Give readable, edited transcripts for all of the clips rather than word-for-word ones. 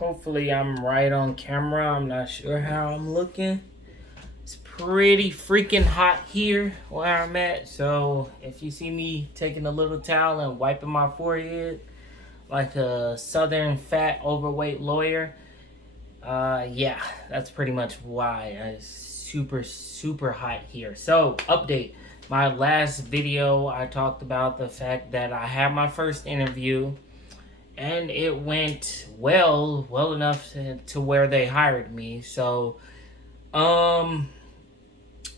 Hopefully I'm right on camera. I'm not sure how I'm looking. It's pretty freaking hot here where I'm at. So if you see me taking a little towel and wiping my forehead like a southern fat overweight lawyer, yeah, that's pretty much why. It's super hot here. So update. My last video I talked about the fact that I had my first interview and it went well enough to where they hired me. So a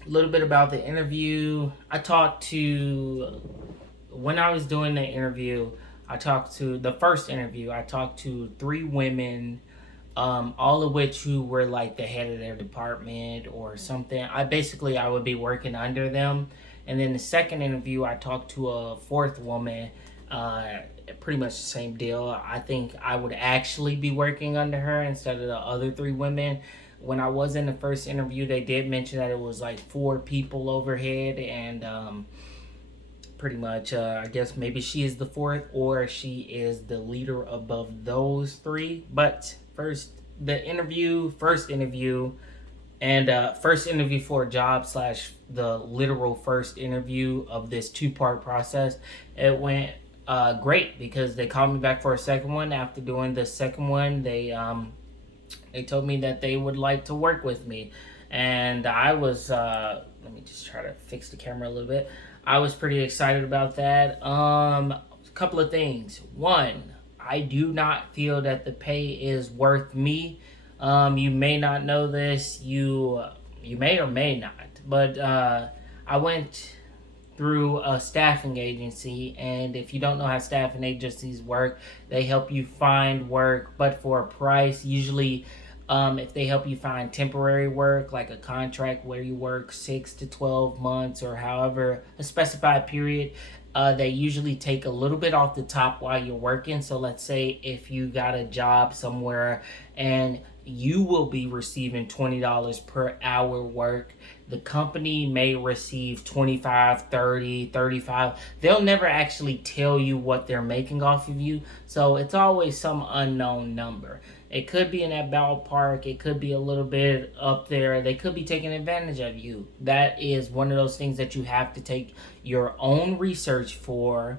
little bit about the interview. When I was doing the interview, I talked to the first interview, I talked to 3 women, all of which who were like the head of their department or something. I would be working under them. And then the second interview, I talked to a 4th woman. Pretty much the same deal. I think I would actually be working under her instead of the other 3 women. When I was in the first interview, they did mention that it was like 4 people overhead, and pretty much, I guess maybe she is the 4th or she is the leader above those 3. But first interview for a job / the literal first interview of this 2-part process. It went great because they called me back for a second one. After doing the second one, they told me that they would like to work with me, and I was let me just try to fix the camera a little bit. I was pretty excited about that. A couple of things. One, I do not feel that the pay is worth me. You may not know this. You may or may not. But I went through a staffing agency, and if you don't know how staffing agencies work, they help you find work, but for a price. Usually, if they help you find temporary work, like a contract where you work 6 to 12 months or however a specified period, they usually take a little bit off the top while you're working. So let's say if you got a job somewhere and you will be receiving $20 per hour work, the company may receive 25, 30, 35. They'll never actually tell you what they're making off of you, so it's always some unknown number. It could be in that ballpark, it could be a little bit up there, they could be taking advantage of you. That is one of those things that you have to take your own research for,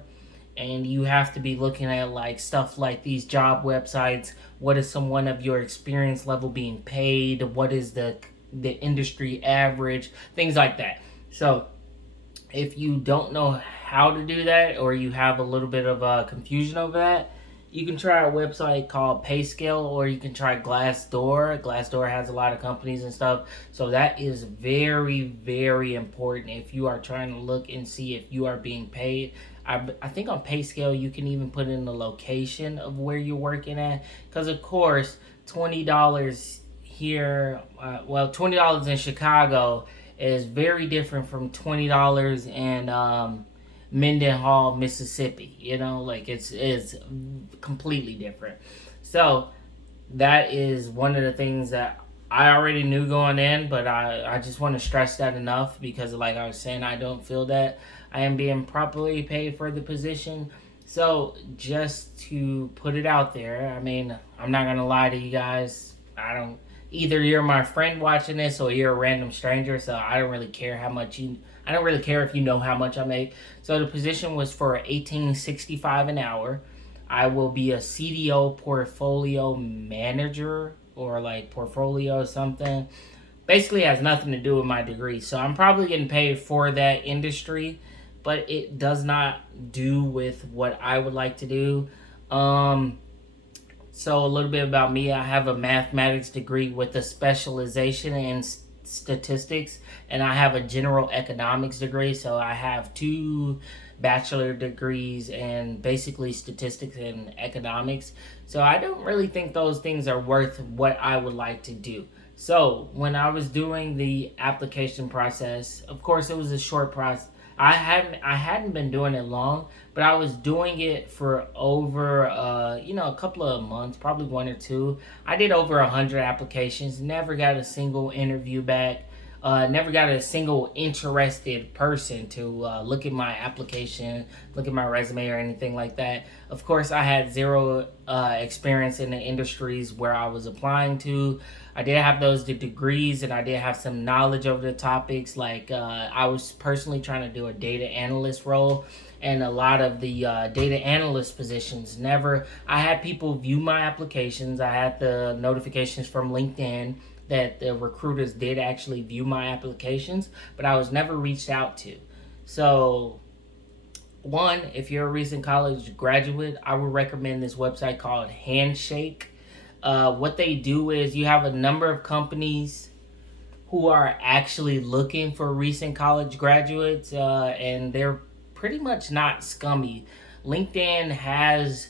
and you have to be looking at like stuff like these job websites. What is someone of your experience level being paid? What is the industry average? Things like that. So if you don't know how to do that, or you have a little bit of confusion over that, you can try a website called Payscale, or you can try Glassdoor. Glassdoor has a lot of companies and stuff. So that is very important if you are trying to look and see if you are being paid. I think on Payscale you can even put in the location of where you're working at, because of course $20 here, $20 in Chicago is very different from $20 in Mendenhall, Mississippi. You know, like it's completely different. So that is one of the things that I already knew going in, but I just want to stress that enough, because like I was saying, I don't feel that I am being properly paid for the position. So just to put it out there, I mean, I'm not going to lie to you guys. Either you're my friend watching this or you're a random stranger, so I don't really care if you know how much I make. So the position was for $18.65 an hour. I will be a CDO portfolio manager, or like portfolio something. Basically has nothing to do with my degree. So I'm probably getting paid for that industry, but it does not do with what I would like to do. So a little bit about me. I have a mathematics degree with a specialization in statistics, and I have a general economics degree. So I have 2 bachelor degrees in basically statistics and economics. So I don't really think those things are worth what I would like to do. So when I was doing the application process, of course it was a short process. I hadn't been doing it long, but I was doing it for over a couple of months, probably 1 or 2. I did over 100 applications, never got a single interview back. Never got a single interested person to look at my application, look at my resume, or anything like that. Of course, I had zero experience in the industries where I was applying to. I did have those degrees, and I did have some knowledge over the topics. Like I was personally trying to do a data analyst role, and a lot of the data analyst positions never. I had people view my applications. I had the notifications from LinkedIn that the recruiters did actually view my applications, but I was never reached out to. So, one, if you're a recent college graduate, I would recommend this website called Handshake. What they do is you have a number of companies who are actually looking for recent college graduates, and they're pretty much not scummy. LinkedIn has,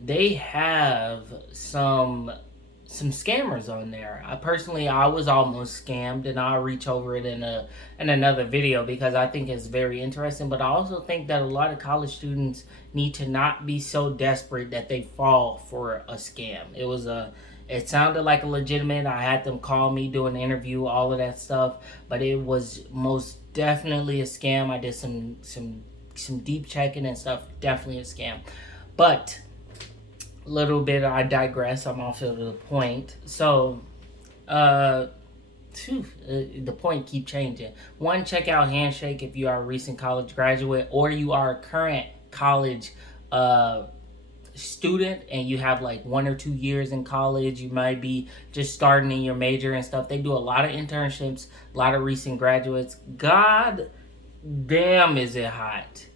they have some scammers on there. I was almost scammed, and I'll reach over it in another video because I think it's very interesting. But I also think that a lot of college students need to not be so desperate that they fall for a scam. It sounded like a legitimate. I had them call me, do an interview, all of that stuff, but it was most definitely a scam. I did some deep checking and stuff. Definitely a scam, but little bit I digress. I'm off of the point. So the point keep changing. One, check out Handshake if you are a recent college graduate or you are a current college student and you have like 1 or 2 years in college. You might be just starting in your major and stuff. They do a lot of internships, a lot of recent graduates. God damn, is it hot.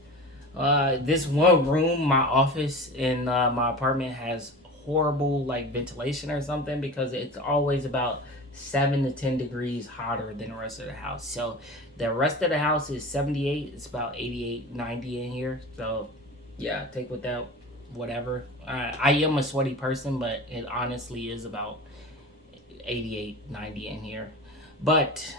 This one room, my office in my apartment, has horrible like ventilation or something because it's always about 7 to 10 degrees hotter than the rest of the house. So the rest of the house is 78. It's about 88, 90 in here. So yeah, take with that whatever. I am a sweaty person, but it honestly is about 88, 90 in here. But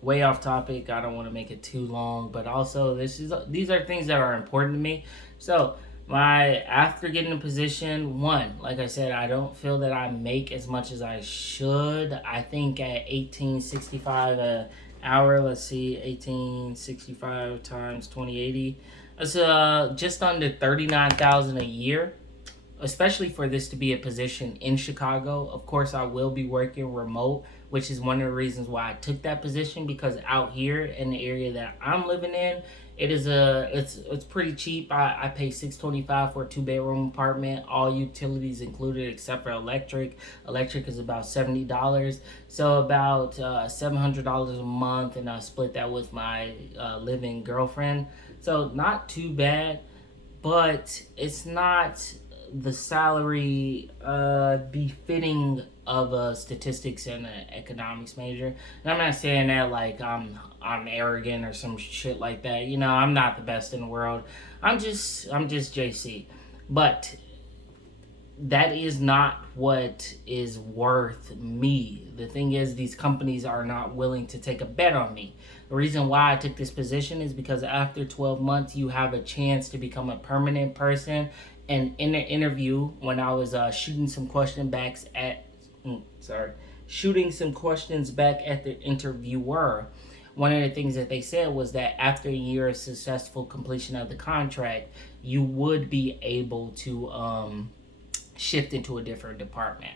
way off topic. I don't want to make it too long, but also these are things that are important to me. So after getting a position, one, like I said, I don't feel that I make as much as I should. I think at $18.65 an hour, let's see, $18.65 times 2080, it's just under $39,000 a year. Especially for this to be a position in Chicago. Of course, I will be working remote, which is one of the reasons why I took that position, because out here in the area that I'm living in, it's pretty cheap. I pay $625 for a 2-bedroom apartment, all utilities included except for electric. Electric is about $70, so about $700 a month, and I split that with my living girlfriend. So not too bad, but it's not the salary befitting of a statistics and an economics major. And I'm not saying that like I'm arrogant or some shit like that. You know, I'm not the best in the world. I'm just JC. But that is not what is worth me. The thing is, these companies are not willing to take a bet on me. The reason why I took this position is because after 12 months, you have a chance to become a permanent person. And in the interview, when I was shooting some questions back at the interviewer, one of the things that they said was that after a year of successful completion of the contract, you would be able to shift into a different department.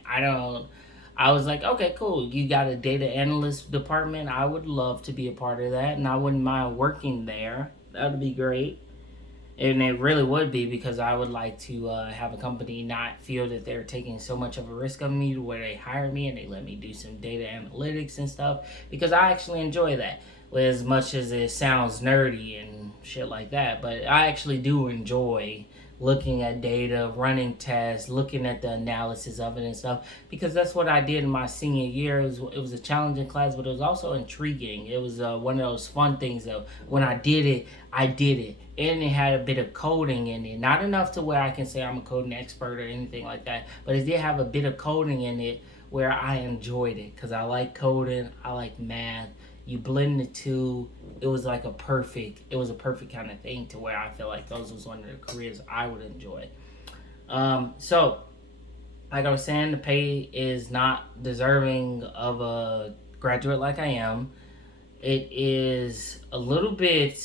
I was like, okay, cool. You got a data analyst department. I would love to be a part of that, and I wouldn't mind working there. That would be great. And it really would be, because I would like to have a company not feel that they're taking so much of a risk on me to where they hire me and they let me do some data analytics and stuff, because I actually enjoy that. As much as it sounds nerdy and shit like that, but I actually do enjoy looking at data, running tests, looking at the analysis of it and stuff, because that's what I did in my senior year. It was a challenging class, but it was also intriguing. It was one of those fun things that when I did it, and it had a bit of coding in it. Not enough to where I can say I'm a coding expert or anything like that, but it did have a bit of coding in it where I enjoyed it, because I like coding, I like math. You blend the two, it was a perfect kind of thing to where I feel like those was one of the careers I would enjoy. So like I was saying, the pay is not deserving of a graduate like I am. It is a little bit.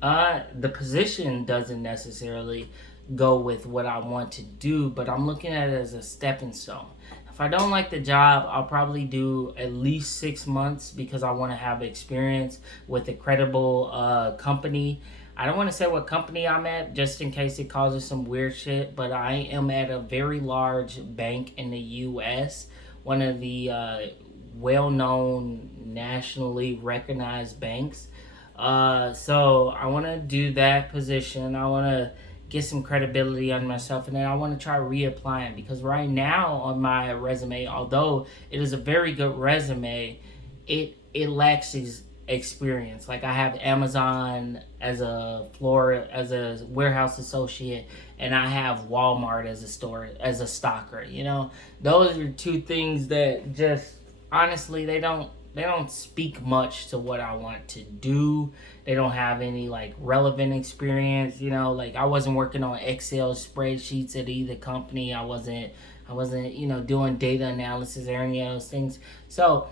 The position doesn't necessarily go with what I want to do, but I'm looking at it as a stepping stone. If I don't like the job, I'll probably do at least 6 months because I want to have experience with a credible company. I don't want to say what company I'm at just in case it causes some weird shit, but I am at a very large bank in the US, one of the well known, nationally recognized banks. So I want to do that position. I want to get some credibility on myself, and then I want to try reapplying because right now on my resume, although it is a very good resume, it lacks experience. Like I have Amazon as a warehouse associate, and I have Walmart as a store as a stocker. You know, those are two things that just honestly they don't speak much to what I want to do. They don't have any like relevant experience, you know, like I wasn't working on Excel spreadsheets at either company. I wasn't, doing data analysis or any of those things. So,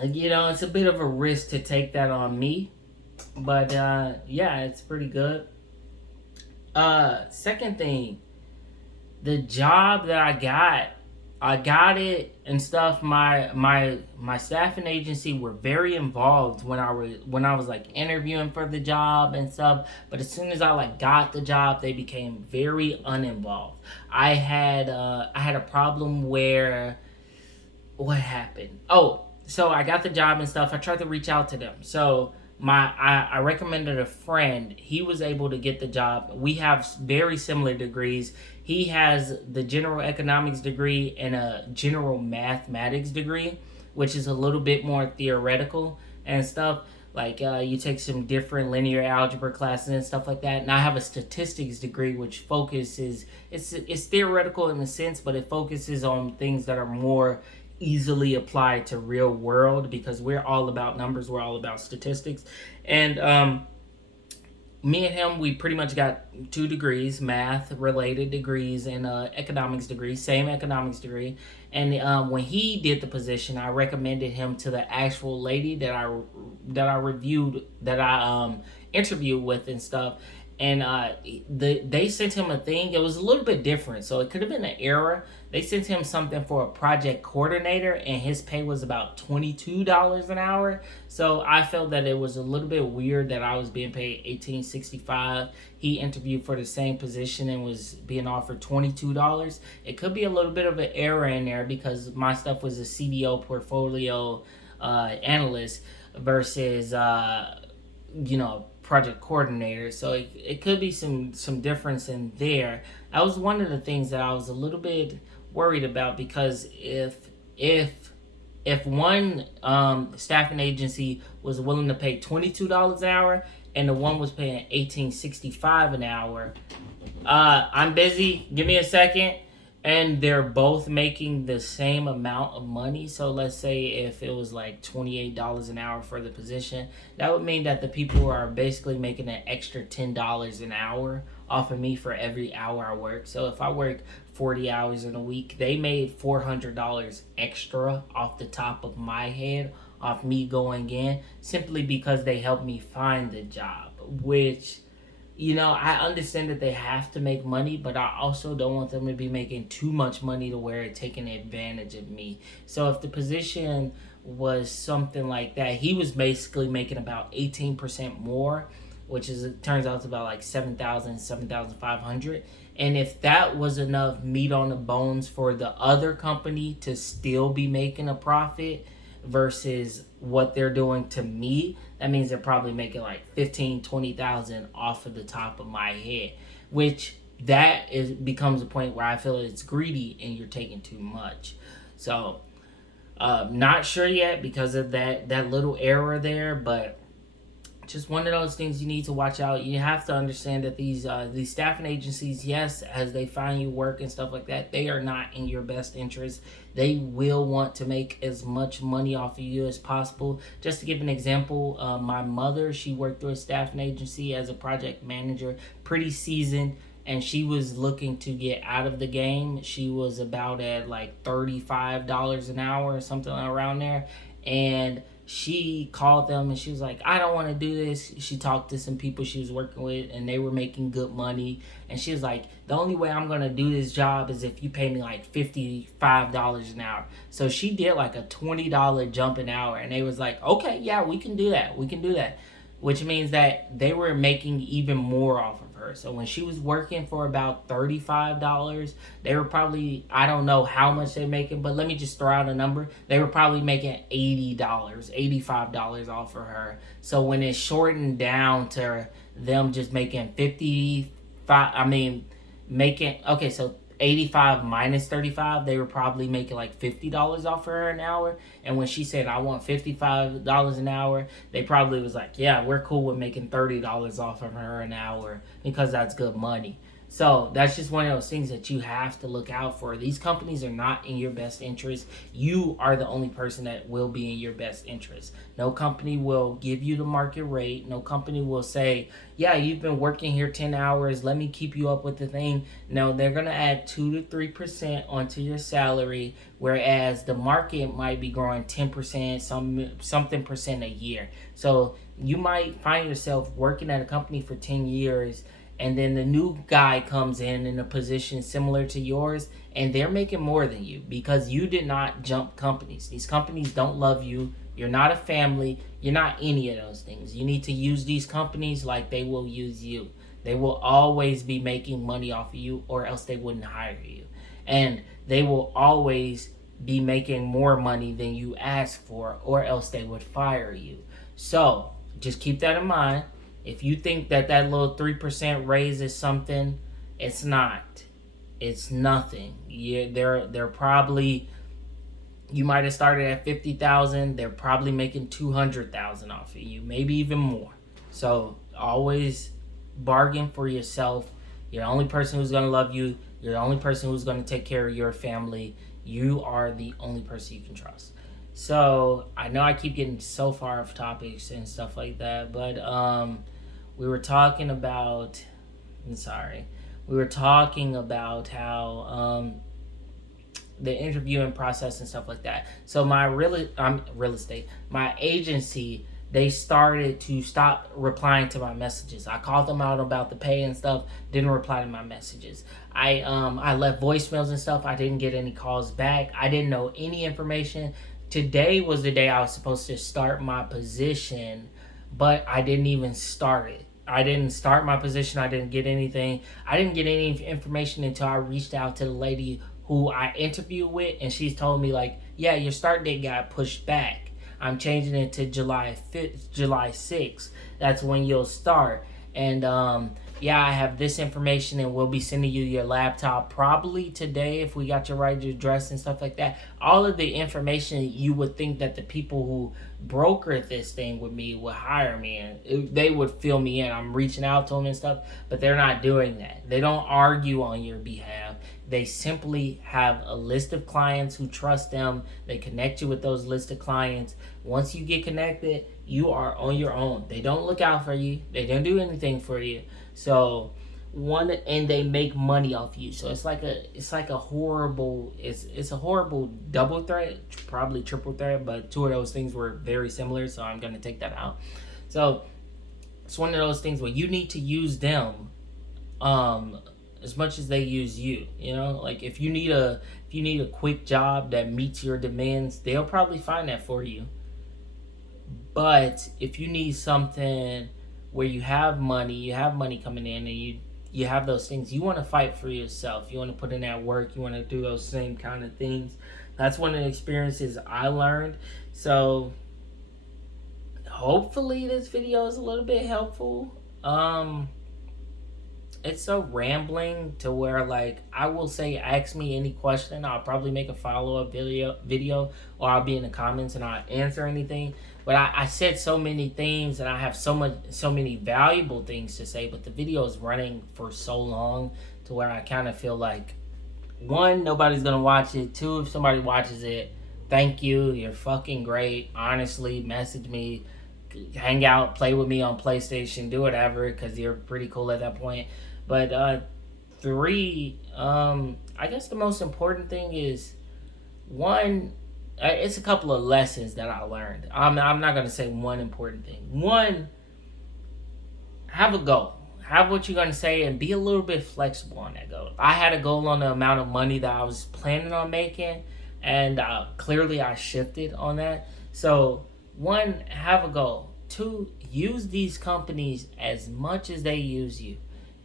it's a bit of a risk to take that on me. But yeah, it's pretty good. Second thing, the job that I got it and stuff. My staffing agency were very involved when I was like interviewing for the job and stuff. But as soon as I like got the job, they became very uninvolved. I had a problem where what happened? Oh, so I got the job and stuff. I tried to reach out to them. So I recommended a friend. He was able to get the job. We have very similar degrees. He has the general economics degree and a general mathematics degree, which is a little bit more theoretical and stuff. Like you take some different linear algebra classes and stuff like that. And I have a statistics degree, which focuses it's theoretical in a sense, but it focuses on things that are more easily applied to real world because we're all about numbers, we're all about statistics. And me and him, we pretty much got 2 degrees, math related degrees, and economics degree, same economics degree. And when he did the position, I recommended him to the actual lady that I interviewed with and stuff. And they sent him a thing. It was a little bit different, so it could have been an error. They sent him something for a project coordinator, and his pay was about $22 an hour. So I felt that it was a little bit weird that I was being paid $18.65. He interviewed for the same position and was being offered $22. It could be a little bit of an error in there because my stuff was a CDO portfolio analyst versus project coordinator. So it could be some difference in there. That was one of the things that I was a little bit worried about because if one staffing agency was willing to pay $22 an hour and the one was paying $18.65 an hour, I'm busy, give me a second, and they're both making the same amount of money. So let's say if it was like $28 an hour for the position, that would mean that the people are basically making an extra $10 an hour off of me for every hour I work. So if I work 40 hours in a week, they made $400 extra off the top of my head off me going in simply because they helped me find the job, which I understand that they have to make money, but I also don't want them to be making too much money to where it's taking advantage of me. So if the position was something like that, he was basically making about 18% more, which is it turns out to about like 7,500. And if that was enough meat on the bones for the other company to still be making a profit versus what they're doing to me, that means they're probably making like 15,000-20,000 off of the top of my head, which becomes a point where I feel it's greedy and you're taking too much. So not sure yet because of that little error there, but just one of those things you need to watch out. You have to understand that these staffing agencies, yes, as they find you work and stuff like that, they are not in your best interest. They will want to make as much money off of you as possible. Just to give an example, my mother, she worked through a staffing agency as a project manager, pretty seasoned, and she was looking to get out of the game. She was about at like $35 an hour or something around there. And she called them and she was like, I don't want to do this. She talked to some people she was working with and they were making good money. And she was like, the only way I'm going to do this job is if you pay me like $55 an hour. So she did like a $20 jump an hour. And they was like, okay, yeah, we can do that. We can do that. Which means that they were making even more off of her. So when she was working for about $35, they were probably, I don't know how much they're making, but let me just throw out a number. They were probably making $80, $85 off of her. So when it shortened down to them just making 55, okay, so 85 minus 35, they were probably making like $50 off of her an hour. And when she said, I want $55 an hour, they probably was like, yeah, we're cool with making $30 off of her an hour because that's good money. So that's just one of those things that you have to look out for. These companies are not in your best interest. You are the only person that will be in your best interest. No company will give you the market rate. No company will say, yeah, you've been working here 10 hours. Let me keep you up with the thing. No, they're going to add 2 to 3% onto your salary, whereas the market might be growing 10%, something percent a year. So you might find yourself working at a company for 10 years and then the new guy comes in a position similar to yours, and they're making more than you because you did not jump companies. These companies don't love you. You're not a family. You're not any of those things. You need to use these companies like they will use you. They will always be making money off of you, or else they wouldn't hire you. And they will always be making more money than you ask for, or else they would fire you. So just keep that in mind. If you think that little 3% raise is something, it's not. It's nothing. They're probably, you might have started at 50,000. They're probably making 200,000 off of you, maybe even more. So always bargain for yourself. You're the only person who's gonna love you. You're the only person who's gonna take care of your family. You are the only person you can trust. So I know I keep getting so far off topics and stuff like that, but we were talking about how the interviewing process and stuff like that. So my real estate, my agency, they started to stop replying to my messages. I called them out about the pay and stuff, didn't reply to my messages. I left voicemails and stuff. I didn't get any calls back. I didn't know any information. Today was the day I was supposed to start my position, but I didn't even start it. I didn't start my position. I didn't get anything. I didn't get any information until I reached out to the lady who I interviewed with, and she's told me like, yeah, your start date got pushed back. I'm changing it to July 5th, July 6th. That's when you'll start. And yeah, I have this information, and we'll be sending you your laptop probably today if we got your right address and stuff like that. All of the information you would think that the people who brokered this thing with me would hire me, and they would fill me in. I'm reaching out to them and stuff, but they're not doing that. They don't argue on your behalf. They simply have a list of clients who trust them. They connect you with those list of clients. Once you get connected, you are on your own. They don't look out for you. They don't do anything for you. So and they make money off you. So it's like a horrible double threat, probably triple threat, but two of those things were very similar, so I'm gonna take that out. So it's one of those things where you need to use them as much as they use you. You know, like if you need a quick job that meets your demands, they'll probably find that for you. But if you need something where you have money coming in, and you have those things, you want to fight for yourself. You want to put in that work. You want to do those same kind of things. That's one of the experiences I learned. So hopefully this video is a little bit helpful. It's so rambling to where, like, I will say ask me any question. I'll probably make a follow-up video, or I'll be in the comments and I'll answer anything. But I said so many things, and I have so many valuable things to say, but the video is running for so long to where I kind of feel like, one, nobody's gonna watch it. Two, if somebody watches it, thank you, you're fucking great. Honestly, message me, hang out, play with me on PlayStation, do whatever, because you're pretty cool at that point. But three, I guess the most important thing is one. It's a couple of lessons that I learned. I'm not gonna say one important thing. One, have a goal. Have what you're gonna say and be a little bit flexible on that goal. I had a goal on the amount of money that I was planning on making, and clearly I shifted on that. So one, have a goal. Two, use these companies as much as they use you.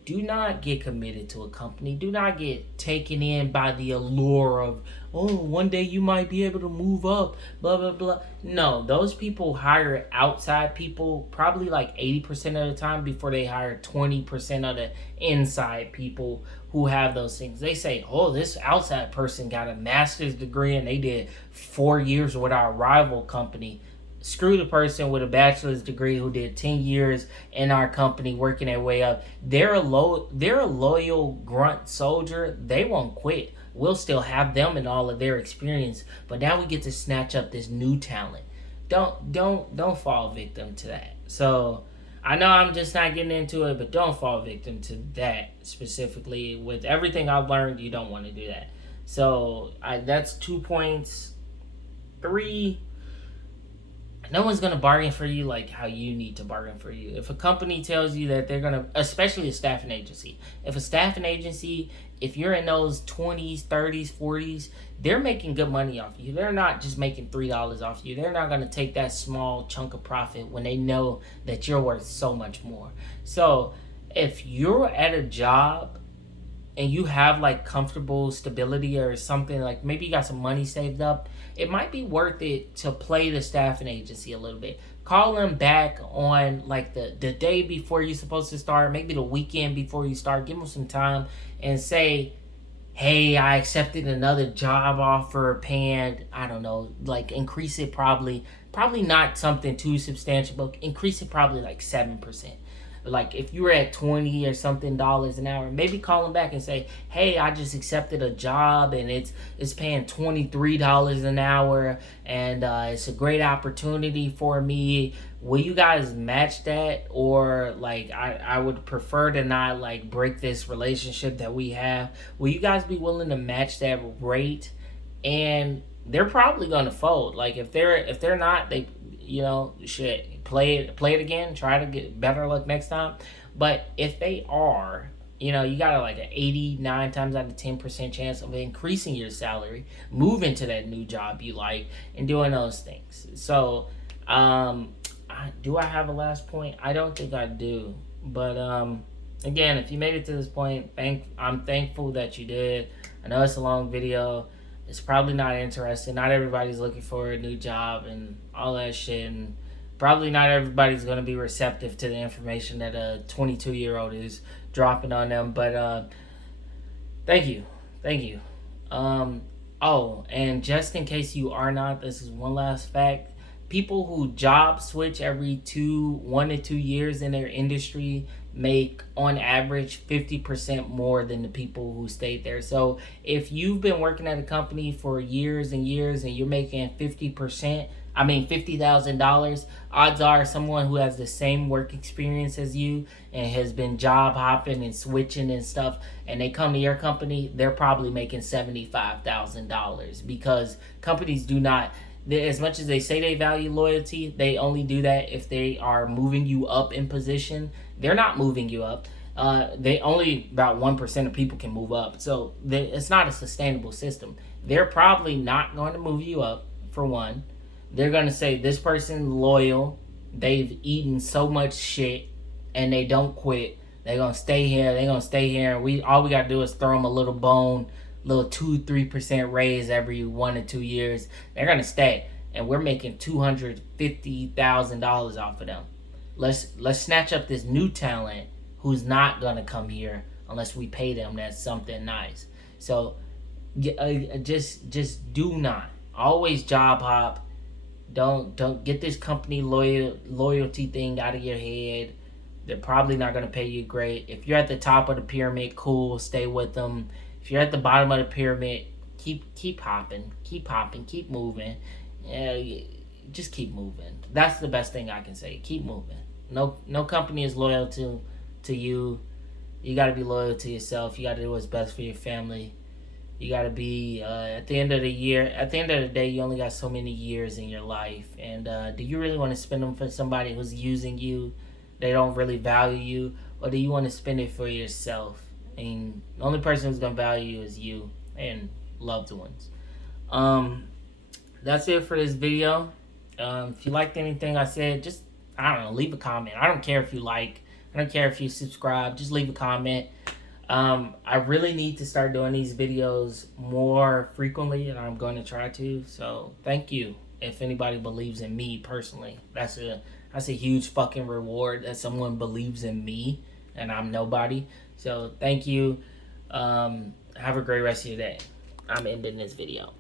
Do not get committed to a company. Do not get taken in by the allure of, oh, one day you might be able to move up, blah, blah, blah. No, those people hire outside people probably like 80% of the time before they hire 20% of the inside people who have those things. They say, oh, this outside person got a master's degree and they did 4 years with our rival company. Screw the person with a bachelor's degree who did 10 years in our company working their way up. They're a loyal grunt soldier. They won't quit. We'll still have them and all of their experience, but now we get to snatch up this new talent. Don't fall victim to that. So I know I'm just not getting into it, but don't fall victim to that specifically. With everything I've learned, you don't want to do that. So that's 2 points. 3, no one's going to bargain for you like how you need to bargain for you. If a company tells you that they're going to, especially a staffing agency, if you're in those 20s, 30s, 40s, they're making good money off you. They're not just making $3 off you. They're not going to take that small chunk of profit when they know that you're worth so much more. So if you're at a job and you have like comfortable stability or something, like maybe you got some money saved up, it might be worth it to play the staffing agency a little bit. Call them back on like the day before you're supposed to start, maybe the weekend before you start. Give them some time and say, hey, I accepted another job offer paying, I don't know, like increase it probably not something too substantial, but increase it probably like 7%. Like if you were at 20 or something dollars an hour, maybe call them back and say, hey, I just accepted a job and it's paying $23 an hour, and it's a great opportunity for me. Will you guys match that? Or like I would prefer to not like break this relationship that we have. Will you guys be willing to match that rate? And they're probably gonna fold. Like if they're not, they, shit, play it again, try to get better luck next time. But if they are, you got like an 89 times out of 10% chance of increasing your salary, moving to that new job you like, and doing those things. So do I have a last point? I don't think I do. But again, if you made it to this point, I'm thankful that you did. I know it's a long video. It's probably not interesting. Not everybody's looking for a new job and all that shit. And probably not everybody's going to be receptive to the information that a 22-year-old is dropping on them. But thank you. And just in case you are not, this is one last fact. People who job switch every 1 to 2 years in their industry make on average 50% more than the people who stayed there. So if you've been working at a company for years and years and you're making $50,000, odds are someone who has the same work experience as you and has been job hopping and switching and stuff, and they come to your company, they're probably making $75,000, because companies do not, as much as they say they value loyalty, they only do that if they are moving you up in position. They're not moving you up. They only about 1% of people can move up. So it's not a sustainable system. They're probably not going to move you up, for one. They're going to say, this person loyal, they've eaten so much shit, and they don't quit. They're going to stay here. All we got to do is throw them a little bone, little 2-3% raise every 1 to 2 years. They're going to stay. And we're making $250,000 off of them. Let's snatch up this new talent who's not going to come here unless we pay them that's something nice. So just do not. Always job hop. Don't get this company loyalty thing out of your head. They're probably not going to pay you great. If you're at the top of the pyramid, cool, stay with them. If you're at the bottom of the pyramid, keep hopping, keep moving. Just keep moving. That's the best thing I can say. Keep moving. No company is loyal to you. You got to be loyal to yourself. You got to do what's best for your family. You got to be, at the end of the year, at the end of the day, you only got so many years in your life. And do you really want to spend them for somebody who's using you? They don't really value you? Or do you want to spend it for yourself? I mean, the only person who's going to value you is you and loved ones. That's it for this video. If you liked anything I said, just, I don't know, leave a comment. I don't care if you like. I don't care if you subscribe. Just leave a comment. I really need to start doing these videos more frequently, and I'm going to try to. So thank you. If anybody believes in me personally, that's a huge fucking reward that someone believes in me, and I'm nobody. So thank you. Have a great rest of your day. I'm ending this video.